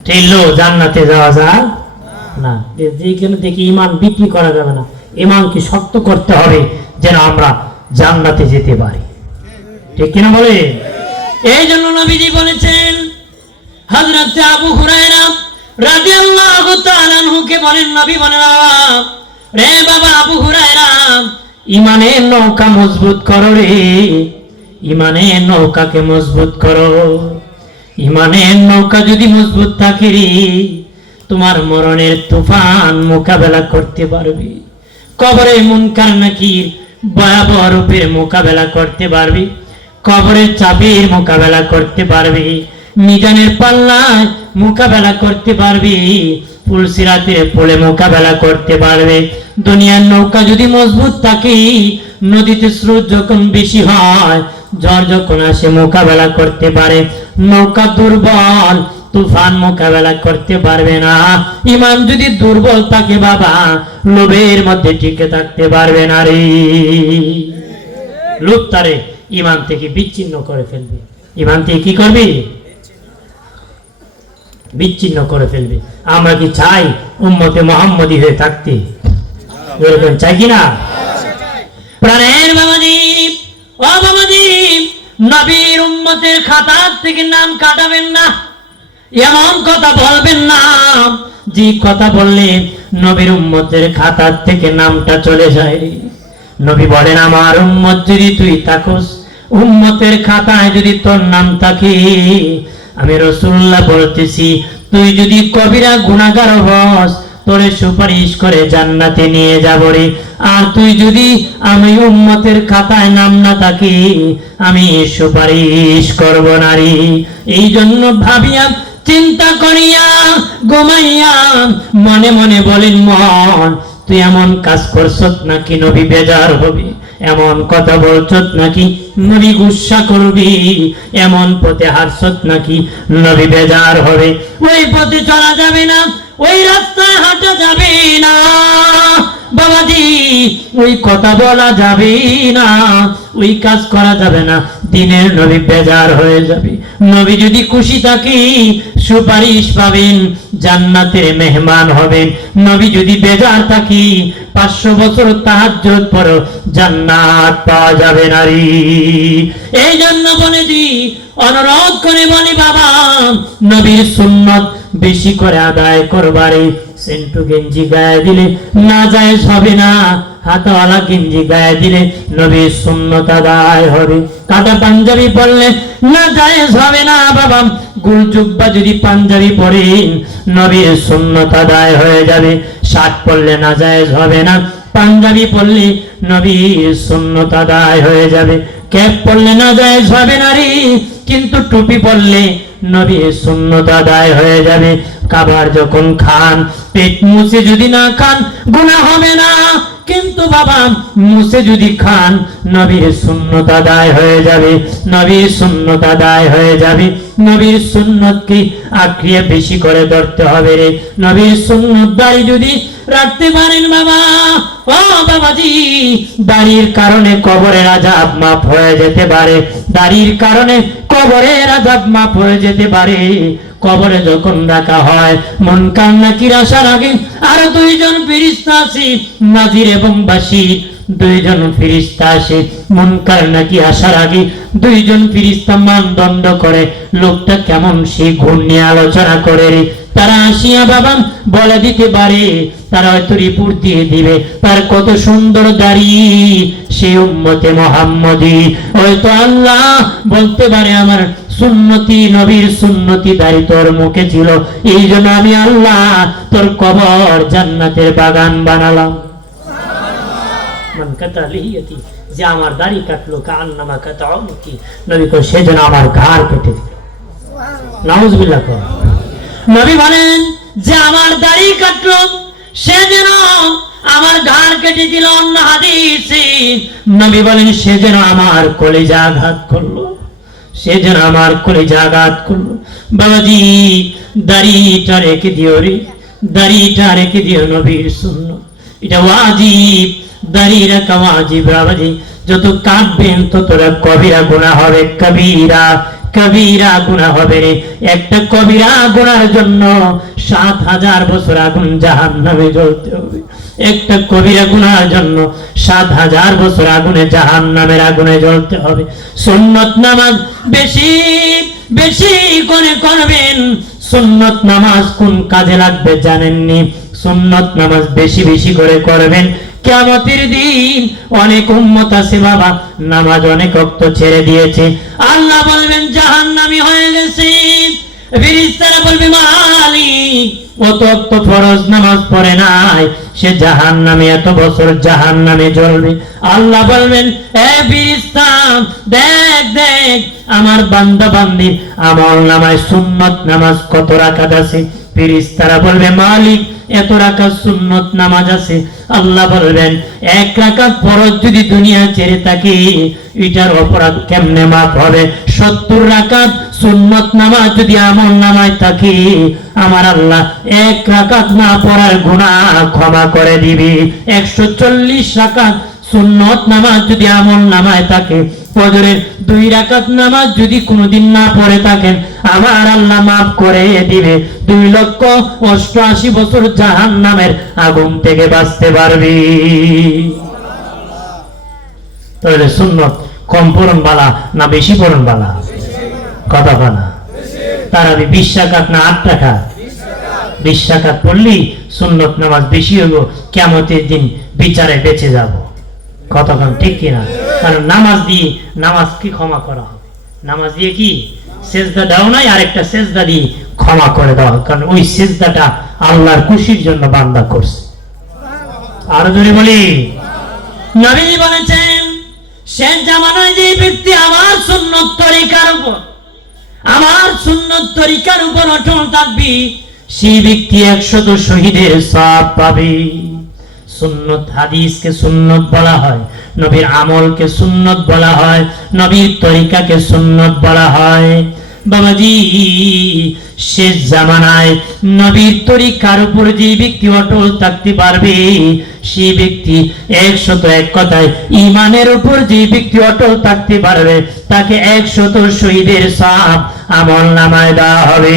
ঠেললো জান্নাতে যাওয়া যায় না। যেখানে দেখি ইমান বিক্রি করা যাবে না, ইমানকে শক্ত করতে হবে যেন আমরা জান্নাতে যেতে পারি। ঠিক কিনা বলে? এই জন্য নবীজি বলেছেন, হযরত আবু হুরায়রা রাদিয়াল্লাহু তাআলা আনহুকে বলেন, নবী বলেন, রে বাবা আবু হুরায়রা, ইমানের নৌকা মজবুত করো রে, ইমানের নৌকাকে মজবুত করো। ইমানের নৌকা যদি মজবুত থাকে রে, তোমার মরণের তুফান মোকাবেলা করতে পারবে, কবরে মুনকার নাকির ভয়াবহ রূপের মোকাবেলা করতে পারবে, কবরের চাপের মোকাবেলা করতে পারবে, মিজানের পাল্লায় মোকাবেলা করতে পারবে, পুলসিরাতের পোলে মোকাবেলা করতে পারবে। দুনিয়ার নৌকা যদি মজবুত থাকে, নদীতে স্রোত যখন বেশি হয়, ঝড় যখন আসে মোকাবেলা করতে পারে। নৌকা দুর্বল, তুফান মোকাবেলা করতে পারবে না। ইমান যদি দুর্বল থাকে বাবা, লোভের মধ্যে টিকে থাকতে পারবে না রে। লোভ তারে ইমান থেকে বিচ্ছিন্ন করে ফেলবে। ইমান থেকে কি করবে? বিচ্ছিন্ন করে ফেলবে। আমরা কি চাই উম্মতে মুহাম্মদী হয়ে থাকতে? এরকম চাই কিনা? প্রাণের বাবাজি, ও বাবাজি, নবীর উম্মতের খাতা থেকে নাম কাটাবেন না, এমন কথা বলবেন না যে কথা বললে নবীর উম্মতের খাতা থেকে নামটা চলে যায়। নবী বলেন, আমার উম্মত যদি তুই থাকস, উম্মতের খাতায় যদি তোর নাম থাকে, আমি রাসূলুল্লাহ বলতেছি, তুই যদি কবিরা গুনাহগার হস, তোরে সুপারিশ করে জান্নাতে নিয়ে যাব রে। আর তুই যদি আমি উম্মতের খাতায় নাম না থাকি, আমি সুপারিশ করব না রে। এই জন্য ভাবিয়া চিন্তা করিয়া ঘুমাইয়া মনে মনে বলেন, মন তুই এমন কাজ করছত নাকি নবী বেজার হবে, এমন কথা বলছত নাকি নবী গুসা করবি, এমন পথে হারছত নাকি নবী বেজার হবে। ওই পথে চলা যাবে না, ওই রাস্তায় হাঁটা যাবে না বাবাজি, ওই কথা বলা যাবে না, ওই কাজ করা যাবে না। দিনের নবী বেজার হয়ে যাবে। নবী যদি খুশি থাকি, সুপারিশ পাবেন, জান্নাতের মেহমান হবেন। নবী যদি বেজার থাকি, 500 বছর তাহাজ্জুদ পড়ো, জান্নাত পাওয়া যাবে না রে। এই জন্য বলে দি, অনুরোধ করে বলি বাবা, নবীর সুন্নত বেশি করে আদায় করবারে। সেন্টু গেঞ্জি গায়ে দিলে না জায়েজ হবে না, হাতওয়ালা গেঞ্জি গায়ে দিলে নবীর সুন্নত আদায় হবে। কাটা পাঞ্জাবি পরলে না জায়েজ হবে না বাবা, গোল জুব্বা যদি পাঞ্জাবি পরেন নবীর সুন্নত আদায় হয়ে যাবে। শার্ট পরলে না জায়েজ হবে না, পাঞ্জাবি পরলে নবীর সুন্নত আদায় হয়ে যাবে। ক্যাপ পরলে না জায়েজ হবে না রে, কিন্তু টুপি পরলে নবীর সুন্নত আদায় হয়ে যাবে। খাবার যখন খান, পেট মুছে যদি না খান গুনাহ হবে না, কিন্তু বাবা মুছে যদি খান নবীর সুন্নত আদায় হয়ে যাবে, নবীর সুন্নত আদায় হয়ে যাবে। নবীর সুন্নতকে আঁকড়িয়ে বেশি করে ধরতে হবে রে। নবীর সুন্নত দাড়ি যদি রাখতে পারেন বাবা, ও বাবাজি, দাড়ির কারণে কবরের আযাব মাফ হয়ে যেতে পারে, দাড়ির কারণে কবরের আযাব মাফ হয়ে যেতে পারে। কবরে যখন রাখা হয়, মুনকার নাকির আসার আগে আরো 2 জন ফেরেশতা আছে, নাজির এবং বাশীর, 2 জন ফেরেশতা আসে। মুনকার নাকির আসার আগে 2 জন ফেরেশতা মানদণ্ড করে, লোকটা কেমন সে গুণ নিয়ে আলোচনা করে রে। তারা আসিয়া বাবা বলে দিতে পারে, তারা হয়তো রিপোর্ট দিয়ে দিবে তার কত সুন্দর দাড়ি, সে উম্মতে মুহাম্মদী। হয়তো আল্লাহ বলতে পারে, আমার সুন্নতি নবীর সুন্নতি দাড়ি তোর মুখে ছিল, এই জন্য আমি আল্লাহ তোর কবর জান্নাতের বাগান বানালাম। মান কাতা লিহিয়াতি, যে আমার দাড়ি কাটলো, কান্নামা কাতা উমকি, নবী কো সে যেন আমার ঘাড় কেটে দিল। নাউজুবিল্লাহ। নবী বলেন, যে আমার দাড়ি কাটলো সে যেন আমার ঘাড় কেটে দিল। অন্য হাদিসে নবী বলেন, সে যেন আমার কলিজা আঘাত করলো, সে যেন আমার কলিজা আঘাত করলো। বাবাজি, দাড়িটা রেখে দিও রে, দাড়িটা রেখে দিও, নবীর সুন্নাত এটা ওয়াজিব, দাড়ি রাখা ওয়াজিব। বাবাজি, যত কাটবেন তত কবিরা গুনাহ হবে, কবিরা কবিরা গুনাহ হবে রে। একটা কবিরা গুনার জন্য 7000 বছর আগুন জাহান্নামে জ্বলতে হবে। একটা কবিরা গুনার জন্য 7000 বছর আগুনে জাহান্নামের আগুনে জ্বলতে হবে। সুন্নত নামাজ বেশি বেশি করে করবেন। সুন্নত নামাজ কোন কাজে লাগবে জানেননি? সুন্নত নামাজ বেশি বেশি করে করবেন। কিয়ামতের দিন অনেক উম্মত আছে বাবা, নামাজ অনেক ওয়াক্ত ছেড়ে দিয়েছে, আল্লাহ বলবেন জাহান্নামী হয়ে গেছে। ফেরেশতারা বলবে মালিক অত ওয়াক্ত ফরজ নামাজ পড়ে নাই, সে জাহান্নামে এত বছর জাহান্নামে জ্বলবে। আল্লাহ বলবেন এ ফেরেশতা দেখ দেখ আমার বান্দা বান্দির আমল নামায় সুন্নত নামাজ কত রাকাত আছে। ফেরেশতারা বলবে মালিক এত রাকাত সুন্নত নামাজ আছে। আল্লাহ বলবেন 1 রাকাত ফরজ যদি দুনিয়া ছেড়ে থাকি এটার অপরাধ কেমনে মাফ হবে? 70 রাকাত সুন্নত নামাজ যদি আমল নামায় থাকি আমার আল্লাহ 1 রাকাত না পড়ার গুনাহ ক্ষমা করে দিবি। 140 রাকাত সুন্নত নামাজ যদি আমল নামায় থাকে, ফজরের 2 রাকাত নামাজ যদি কোনোদিন না পড়ে থাকেন আমার আল্লাহ মাফ করে দিবে। 2,88,000 বছর জাহান্নামের আগুন থেকে বাঁচতে পারবি। তাহলে সুন্নত কম পড়ন বালা না বেশি পড়ন বালা? কথা বলা তারা 20 রাকাত না 8 রাকাত? 20 রাকাত পড়লি সুন্নত নামাজ বেশি হলো, কিয়ামতের দিন বিচারে বেঁচে যাব। কতক্ষণ ঠিক কিনা? কারণ নামাজ দিয়ে নামাজ কি ক্ষমা করা হবে? নামাজ দিয়ে কি সেজদা দাও নাই, আরেকটা সেজদা দিয়ে ক্ষমা করে দেওয়া, কারণ ওই সেজদাটা আল্লাহর খুশির জন্য বান্দা করছে। আরো জোরে বলি নবী বলেছেন শেষ জামানায় যে ব্যক্তি আমার সুন্নত তরিকার উপর অটল থাকবি সেই ব্যক্তি 100 শহীদের সওয়াব পাবে। সুন্নত হাদিসকে সুন্নত বলা হয়, নবীর আমলকে সুন্নত বলা হয়, নবীর তরিকাকে সুন্নত বলা হয়। বাবাজি শেষ জামানায় নবীর তরিকার উপর যে ব্যক্তি অটল থাকতে পারবে সেই ব্যক্তি 101 কথায় ঈমানের উপর যে ব্যক্তি অটল থাকতে পারবে তাকে 100 শহীদের সওয়াব আমল নামায় দেওয়া হবে।